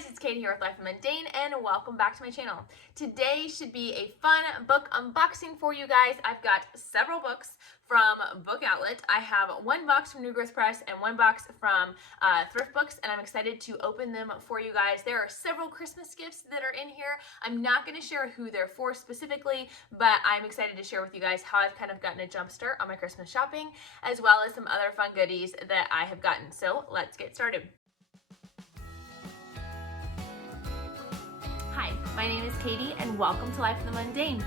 guys, it's Katie here with Life Mundane, and welcome back to my channel. Today should be a fun book unboxing for you guys. I've got several books from Book Outlet. I have one box from New Growth Press and one box from Thrift Books, and I'm excited to open them for you guys. There are several Christmas gifts that are in here. I'm not going to share who they're for specifically, but I'm excited to share with you guys how I've kind of gotten a jump start on my Christmas shopping, as well as some other fun goodies that I have gotten. So let's get started. Hi, my name is Katie and welcome to Life in the Mundane.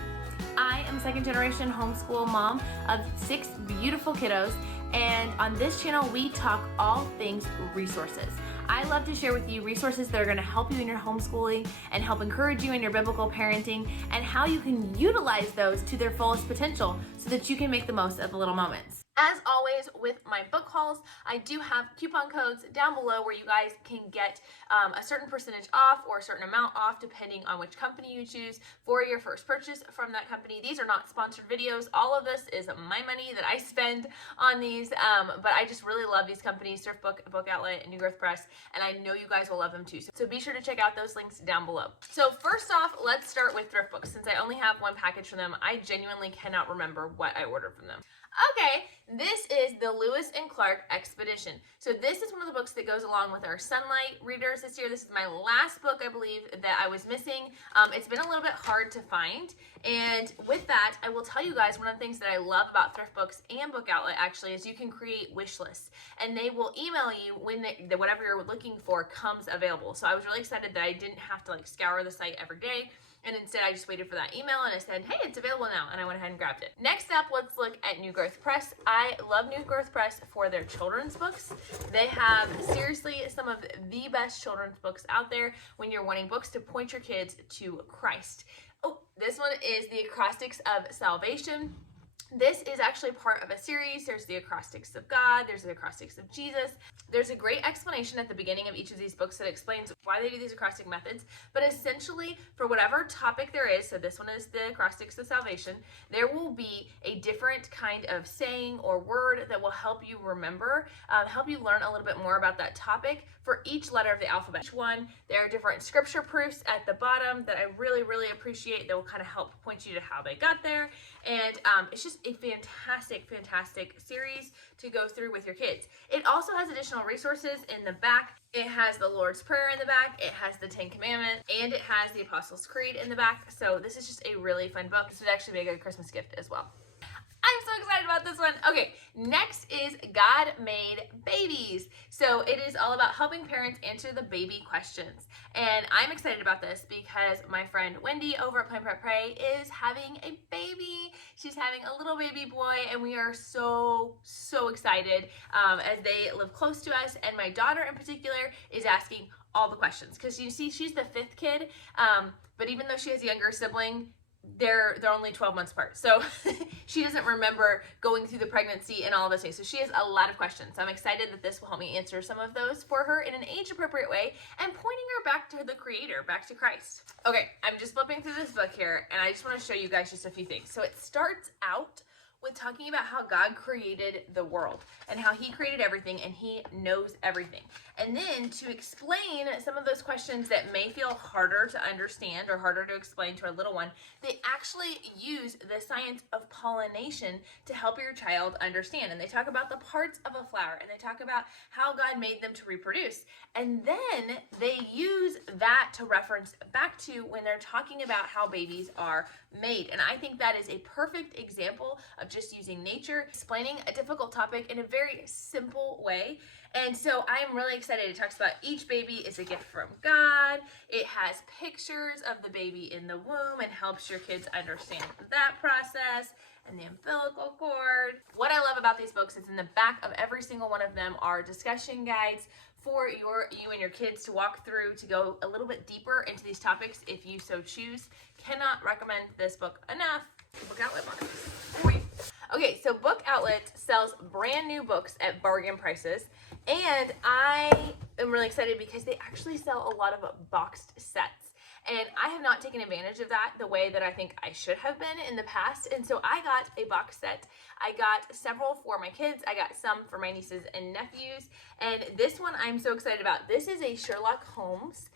I am second generation homeschool mom of 6 beautiful kiddos, and on this channel we talk all things resources. I love to share with you resources that are going to help you in your homeschooling and help encourage you in your biblical parenting, and how you can utilize those to their fullest potential so that you can make the most of the little moments. As always with my book hauls, I do have coupon codes down below where you guys can get a certain percentage off or a certain amount off depending on which company you choose for your first purchase from that company. These are not sponsored videos. All of this is my money that I spend on these, but I just really love these companies, Thrift Book, Book Outlet, and New Growth Press, and I know you guys will love them too. So be sure to check out those links down below. So first off, let's start with Thrift Books. Since I only have one package from them, I genuinely cannot remember what I ordered from them. Okay, this is the Lewis and Clark Expedition. So this is one of the books that goes along with our Sunlight readers this year. This is my last book, I believe, that I was missing. It's been a little bit hard to find. And with that, I will tell you guys one of the things that I love about Thrift Books and Book Outlet actually is you can create wish lists. And they will email you when whatever you're looking for comes available. So I was really excited that I didn't have to scour the site every day. And instead, I just waited for that email and I said, hey, it's available now. And I went ahead and grabbed it. Next up, let's look at New Growth Press. I love New Growth Press for their children's books. They have seriously some of the best children's books out there when you're wanting books to point your kids to Christ. Oh, this one is The Acrostics of Salvation. This is actually part of a series. There's the acrostics of God, there's the acrostics of Jesus. There's a great explanation at the beginning of each of these books that explains why they do these acrostic methods. But essentially, for whatever topic there is, so this one is the acrostics of salvation, there will be a different kind of saying or word that will help you remember, help you learn a little bit more about that topic for each letter of the alphabet. Each one, there are different scripture proofs at the bottom that I really, really appreciate that will kind of help point you to how they got there. And it's just a fantastic, fantastic series to go through with your kids. It also has additional resources in the back. It has the Lord's Prayer in the back, it has the 10 Commandments, and it has the Apostles' Creed in the back. So this is just a really fun book. This would actually be a good Christmas gift as well. I'm so excited about this one. Okay, next is God Made Babies. So it is all about helping parents answer the baby questions. And I'm excited about this because my friend Wendy over at Plan Prep Pray is having a baby. She's having a little baby boy, and we are so excited as they live close to us. And my daughter in particular is asking all the questions because you see she's the 5th kid, but even though she has a younger sibling, they're only 12 months apart. So she doesn't remember going through the pregnancy and all of those things. So she has a lot of questions. So I'm excited that this will help me answer some of those for her in an age-appropriate way and pointing her back to the Creator, back to Christ. Okay, I'm just flipping through this book here, and I just want to show you guys just a few things. So it starts out with talking about how God created the world and how He created everything and He knows everything. And then to explain some of those questions that may feel harder to understand or harder to explain to a little one, they actually use the science of pollination to help your child understand. And they talk about the parts of a flower, and they talk about how God made them to reproduce. And then they use that to reference back to when they're talking about how babies are made. And I think that is a perfect example of just using nature, explaining a difficult topic in a very simple way. And so I'm really excited. It talks about each baby is a gift from God. It has pictures of the baby in the womb and helps your kids understand that process and the umbilical cord. What I love about these books is in the back of every single one of them are discussion guides for you and your kids to walk through to go a little bit deeper into these topics if you so choose. Cannot recommend this book enough. Book Outlet box. Okay, so Book Outlet sells brand new books at bargain prices, and I am really excited because they actually sell a lot of boxed sets. and I have not taken advantage of that the way that I think I should have been in the past. And so I got a box set. I got several for my kids. I got some for my nieces and nephews. And this one I'm so excited about. This is a Sherlock Holmes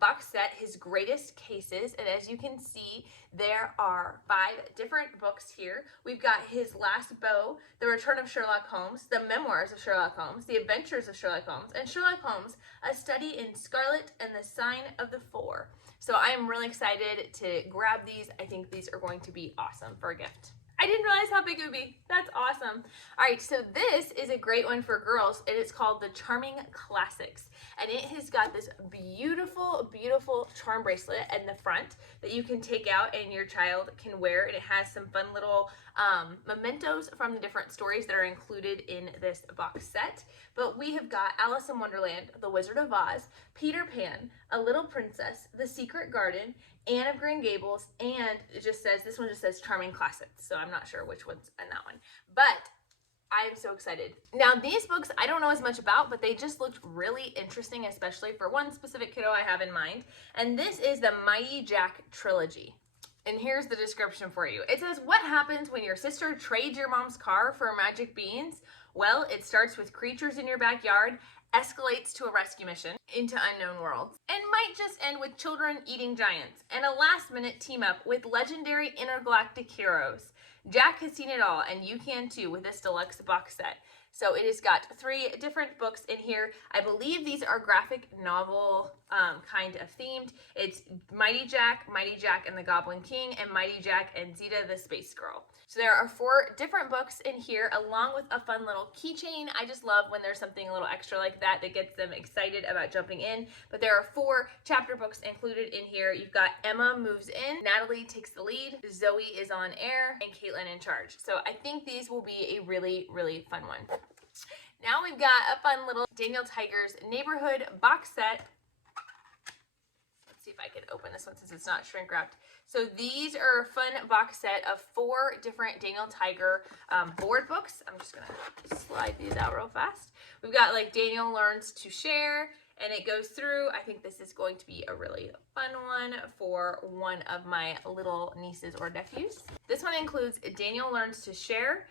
box set, his greatest cases. And as you can see, there are 5 different books here. We've got His Last Beau, The Return of Sherlock Holmes, The Memoirs of Sherlock Holmes, The Adventures of Sherlock Holmes, and Sherlock Holmes, A Study in Scarlet and the Sign of the Four. So I am really excited to grab these. I think these are going to be awesome for a gift. I didn't realize how big it would be. That's awesome. All right, so this is a great one for girls. It is called the Charming Classics. And it has got this beautiful, beautiful charm bracelet in the front that you can take out and your child can wear. And it has some fun little mementos from the different stories that are included in this box set. But we have got Alice in Wonderland, The Wizard of Oz, Peter Pan, A Little Princess, The Secret Garden, Anne of Green Gables, and it just says, this one just says Charming Classics. So I'm not sure which one's in that one. But I'm so excited. Now these books I don't know as much about, but they just looked really interesting, especially for one specific kiddo I have in mind. And this is the Mighty Jack trilogy. And here's the description for you. It says, what happens when your sister trades your mom's car for magic beans? Well, it starts with creatures in your backyard, escalates to a rescue mission into unknown worlds, and might just end with children eating giants, and a last-minute team-up with legendary intergalactic heroes. Jack has seen it all, and you can too with this deluxe box set. So it has got 3 different books in here. I believe these are graphic novel kind of themed. It's Mighty Jack and the Goblin King, and Mighty Jack and Zeta the Space Girl. So there are 4 different books in here, along with a fun little keychain. I just love when there's something a little extra like that that gets them excited about jumping in. But there are 4 chapter books included in here. You've got Emma Moves In, Natalie Takes the Lead, Zoe is on Air, and Caitlin in Charge. So I think these will be a really, really fun one. Now we've got a fun little Daniel Tiger's Neighborhood box set. Let's see if I can open this one since it's not shrink wrapped. So these are a fun box set of 4 different Daniel Tiger board books. I'm just gonna slide these out real fast. We've got like Daniel Learns to Share, and it goes through. I think this is going to be a really fun one for one of my little nieces or nephews. This one includes Daniel Learns to Share,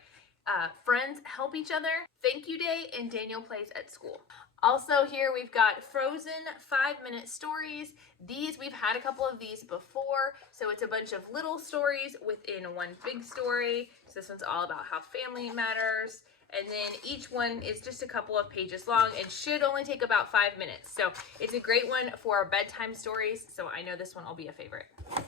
Friends Help Each Other, Thank You Day, and Daniel Plays at School. Also here we've got Frozen 5-minute stories. These, we've had a couple of these before, so it's a bunch of little stories within one big story. So this one's all about how family matters. And then each one is just a couple of pages long and should only take about 5 minutes. So it's a great one for our bedtime stories. So I know this one will be a favorite.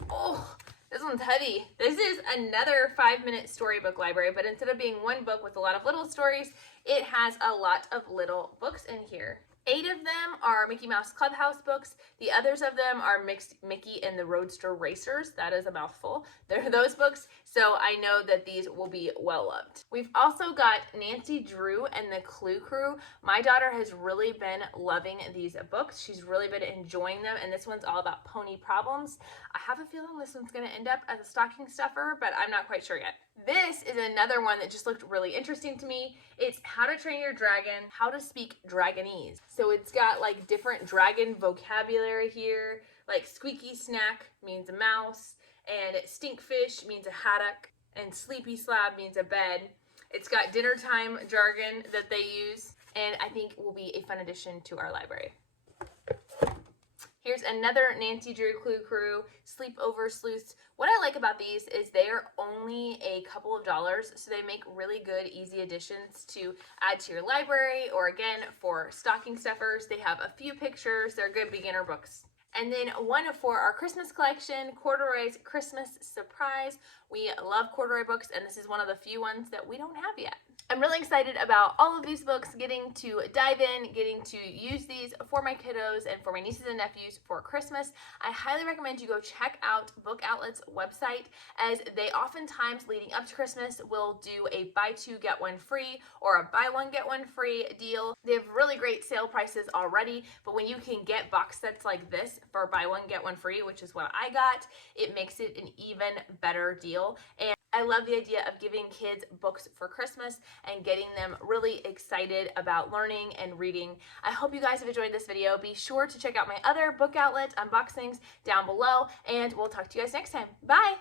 Oh, this one's heavy. This is another 5-minute storybook library, but instead of being one book with a lot of little stories, it has a lot of little books in here. 8 of them are Mickey Mouse Clubhouse books. The others of them are Mickey and the Roadster Racers. That is a mouthful. They're those books, so I know that these will be well loved. We've also got Nancy Drew and the Clue Crew. My daughter has really been loving these books. She's really been enjoying them, and this one's all about pony problems. I have a feeling this one's going to end up as a stocking stuffer, but I'm not quite sure yet. This is another one that just looked really interesting to me. It's How to Train Your Dragon, How to Speak Dragonese. So it's got like different dragon vocabulary here, like squeaky snack means a mouse, and stinkfish means a haddock, and sleepy slab means a bed. It's got dinner time jargon that they use, and I think will be a fun addition to our library. Here's another Nancy Drew Clue Crew, Sleepover Sleuths. What I like about these is they are only a couple of dollars, so they make really good, easy additions to add to your library, or again, for stocking stuffers. They have a few pictures. They're good beginner books. And then one for our Christmas collection, Corduroy's Christmas Surprise. We love corduroy books, and this is one of the few ones that we don't have yet. I'm really excited about all of these books, getting to dive in, getting to use these for my kiddos and for my nieces and nephews for Christmas. I highly recommend you go check out Book Outlet's website, as they oftentimes leading up to Christmas will do a buy 2 get 1 free or a buy 1 get 1 free deal. They have really great sale prices already, but when you can get box sets like this for buy 1 get 1 free, which is what I got, it makes it an even better deal. And I love the idea of giving kids books for Christmas, and getting them really excited about learning and reading. I hope you guys have enjoyed this video. Be sure to check out my other book outlet unboxings down below, and we'll talk to you guys next time. Bye!